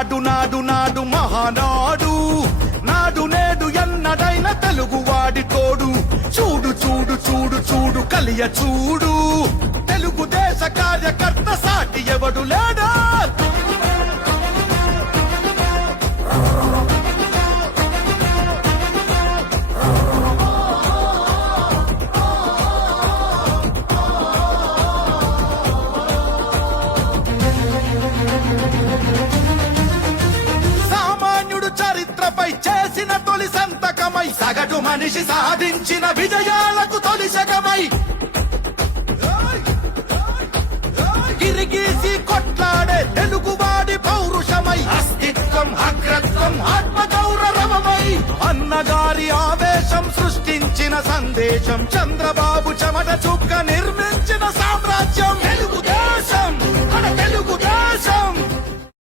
నాడు నాడు నాడు మహానాడు నాడు నేడు ఎన్నడైన తెలుగువాడి తోడు చూడు చూడు చూడు చూడు కలియ చూడు తెలుగుదేశ కార్యకర్త సాటి ఎవడు లేడా చేసిన తొలి సంతకమై సగటు మనిషి సాధించిన విజయాలకు తొలి శకమై గిరిగీసి కొట్లాడే తెలుగువాడి పౌరుషమై అస్తిత్వం అగ్రత్వం ఆత్మగౌరవమై అన్నగారి ఆవేశం సృష్టించిన సందేశం చంద్రబాబు